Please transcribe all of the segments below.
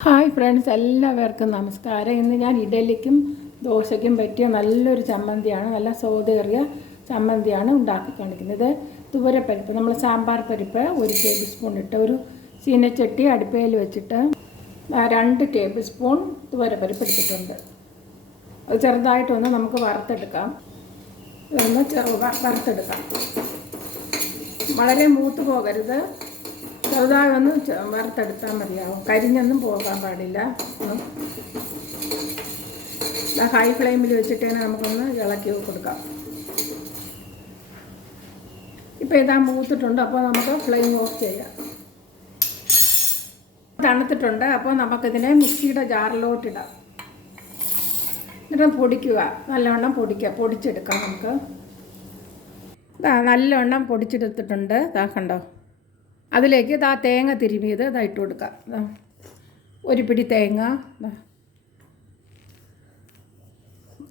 Hi friends എല്ലാവർക്കും നമസ്കാരം. ഇന്ന് ഞാൻ ഇഡലിക്കും ദോശയ്ക്കും പറ്റിയ നല്ലൊരു ചമ്മന്തിയാണ് നല്ല സ്വാദേറിയ ചമ്മന്തിയാണ് ഉണ്ടാക്കി കാണിക്കുന്നത് തുവരപ്പരിപ്പ് നമ്മൾ സാമ്പാർ പരിപ്പ് ഒരു ടേബിൾ സ്പൂൺ ഇട്ട് ഒരു ചീനച്ചട്ടി അടുപ്പയിൽ വെച്ചിട്ട് രണ്ട് ടേബിൾ സ്പൂൺ തുവരപ്പരിപ്പ് എടുത്തിട്ടുണ്ട്. അത് ചെറുതായിട്ടൊന്ന് നമുക്ക് വറുത്തെടുക്കാം. ഇതൊന്ന് ചെറു വറുത്തെടുക്കാം. വളരെ മൂത്ത് പോകരുത്. ചെറുതായി വറുത്തെടുത്താൽ മതിയാവും. കരിഞ്ഞൊന്നും പോകാൻ പാടില്ല. ഹൈ ഫ്ലെയിമിൽ വെച്ചിട്ട് തന്നെ നമുക്കൊന്ന് ഇളക്കി കൊടുക്കാം. ഇപ്പോൾ ഇതാ മൂത്തിട്ടുണ്ട്. അപ്പോൾ നമുക്ക് ഫ്ലെയിം ഓഫ് ചെയ്യാം. തണുത്തിട്ടുണ്ട്. അപ്പോൾ നമുക്കിതിനെ മിക്സിയുടെ ജാറിലോട്ടിടാം. എന്നിട്ട് പൊടിക്കുക. നല്ലവണ്ണം പൊടിക്കുക. പൊടിച്ചെടുക്കാം നമുക്ക്. ഇതാ നല്ലവണ്ണം പൊടിച്ചെടുത്തിട്ടുണ്ട്. ഇതാ കണ്ടോ? അതിലേക്ക് ഇതാ തേങ്ങ തിരുമിയത് ഇതാ ഇട്ട് കൊടുക്കുക ഒരു പിടി തേങ്ങ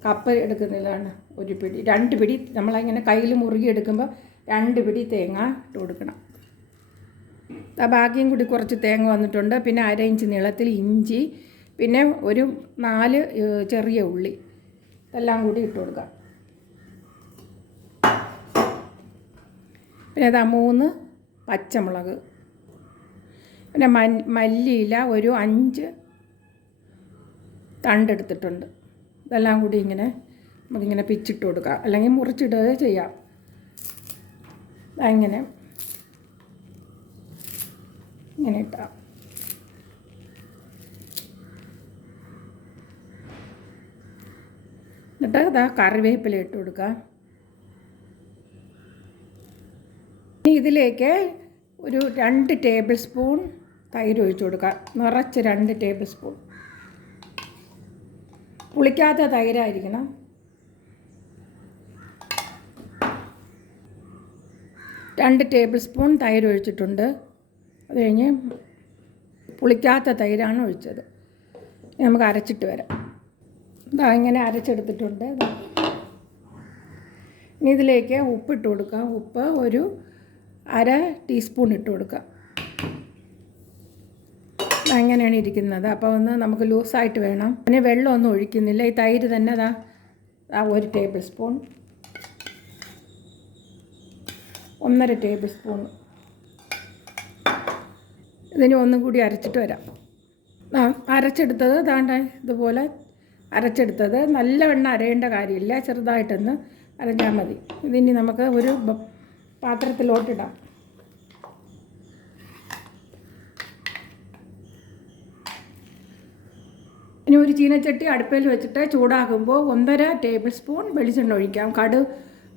കപ്പ് എടുക്കുന്നതാണ് ഒരു പിടി. രണ്ട് പിടി നമ്മളിങ്ങനെ കയ്യിൽ മുറുകി എടുക്കുമ്പോൾ രണ്ട് പിടി തേങ്ങ ഇട്ട് കൊടുക്കണം. ബാക്കിയും കൂടി കുറച്ച് തേങ്ങ വന്നിട്ടുണ്ട്. പിന്നെ അര ഇഞ്ച് നീളത്തിൽ ഇഞ്ചി പിന്നെ ഒരു നാല് ചെറിയ ഉള്ളി. ഇതെല്ലാം കൂടി ഇട്ട് കൊടുക്കാം. പിന്നെ ഇതാ മൂന്ന് പച്ചമുളക്. പിന്നെ മല്ലിയില ഒരു അഞ്ച് തണ്ടെടുത്തിട്ടുണ്ട്. ഇതെല്ലാം കൂടി ഇങ്ങനെ നമുക്കിങ്ങനെ പിച്ചിട്ട് കൊടുക്കാം. അല്ലെങ്കിൽ മുറിച്ചിടുക ചെയ്യാം. അങ്ങനെ ഇങ്ങനെ ഇട്ടാം. എന്നിട്ട് അതാ കറിവേപ്പില ഇട്ട് കൊടുക്കാം ഇനി ഇതിലേക്ക് ഒരു രണ്ട് ടേബിൾ സ്പൂൺ തൈര് ഒഴിച്ചു കൊടുക്കുക നിറച്ച് രണ്ട് ടേബിൾ സ്പൂൺ. പുളിക്കാത്ത തൈരായിരിക്കണം. രണ്ട് ടേബിൾ സ്പൂൺ തൈര് ഒഴിച്ചിട്ടുണ്ട്. അത് കഴിഞ്ഞ് പുളിക്കാത്ത തൈരാണ് ഒഴിച്ചത്. നമുക്ക് അരച്ചിട്ട് വരാം. ഇതാ ഇങ്ങനെ അരച്ചെടുത്തിട്ടുണ്ട്. ഇനി ഇതിലേക്ക് ഉപ്പിട്ട് കൊടുക്കാം. ഉപ്പ് ഒരു അര ടീസ്പൂൺ ഇട്ട് കൊടുക്കുക. അങ്ങനെയാണ് ഇരിക്കുന്നത്. അപ്പോൾ ഒന്ന് നമുക്ക് ലൂസായിട്ട് വേണം. പിന്നെ വെള്ളമൊന്നും ഒഴിക്കുന്നില്ല. ഈ തൈര് തന്നെ അതാ ആ ഒരു ടേബിൾ സ്പൂൺ. ഒന്നര ടേബിൾ സ്പൂൺ. ഇതിന് ഒന്നും കൂടി അരച്ചിട്ട് വരാം. ആ അരച്ചെടുത്തത് താണ്ട ഇതുപോലെ അരച്ചെടുത്തത്. നല്ലവണ്ണം അരയേണ്ട കാര്യമില്ല. ചെറുതായിട്ടൊന്ന് അരഞ്ഞാൽ മതി. ഇതിനി നമുക്ക് ഒരു പാത്രത്തിലോട്ടിടാം. ഇനി ഒരു ചീനച്ചട്ടി അടുപ്പയിൽ വെച്ചിട്ട് ചൂടാകുമ്പോൾ ഒന്നര ടേബിൾ സ്പൂൺ വെളിച്ചെണ്ണ ഒഴിക്കാം കടു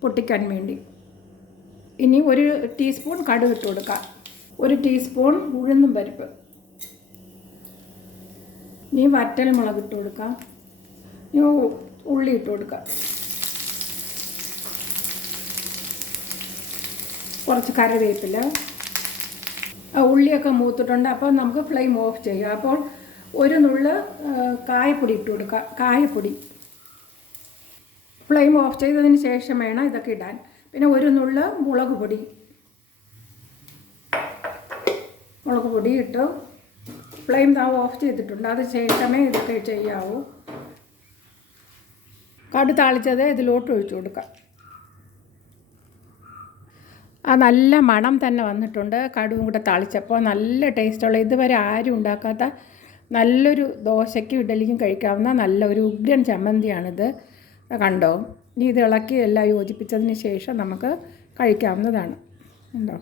പൊട്ടിക്കാൻ വേണ്ടി. ഇനി ഒരു ടീസ്പൂൺ കടു ഇട്ട് കൊടുക്കാം. ഒരു ടീസ്പൂൺ ഉഴുന്നും പരിപ്പ്. ഇനി വറ്റൽ മുളക് ഇട്ട് കൊടുക്കാം. ഇനി ഉള്ളി ഇട്ട് കൊടുക്കാം. കുറച്ച് കറിവേപ്പില ഉള്ളിയൊക്കെ മൂത്തിട്ടുണ്ട്. അപ്പോൾ നമുക്ക് ഫ്ലെയിം ഓഫ് ചെയ്യാം. അപ്പോൾ ഒരു നുള്ള് കായപ്പൊടി ഇട്ട് കൊടുക്കുക കായപ്പൊടി. ഫ്ലെയിം ഓഫ് ചെയ്തതിന് ശേഷം വേണം ഇതൊക്കെ ഇടാൻ. പിന്നെ ഒരു നുള്ള് മുളക് പൊടി. മുളക് പൊടി ഇട്ടു. ഫ്ലെയിം താ ഓഫ് ചെയ്തിട്ടുണ്ട്. അത് ശേഷമേ ഇതൊക്കെ ചെയ്യാവൂ. കടു താളിച്ചത് ഇതിലോട്ട് ഒഴിച്ചു കൊടുക്കാം. ആ നല്ല മണം തന്നെ വന്നിട്ടുണ്ട്. കടുവും കൂടെ തളിച്ചപ്പോൾ നല്ല ടേസ്റ്റുള്ള ഇതുവരെ ആരും ഉണ്ടാക്കാത്ത നല്ലൊരു ദോശയ്ക്കും ഇഡലിക്കും കഴിക്കാവുന്ന നല്ലൊരു ഉഗ്രൻ ചമ്മന്തിയാണിത്. കണ്ടോ? ഇനി ഇത് ഇളക്കി എല്ലാം യോജിപ്പിച്ചതിന് ശേഷം നമുക്ക് കഴിക്കാവുന്നതാണ്. കണ്ടോ?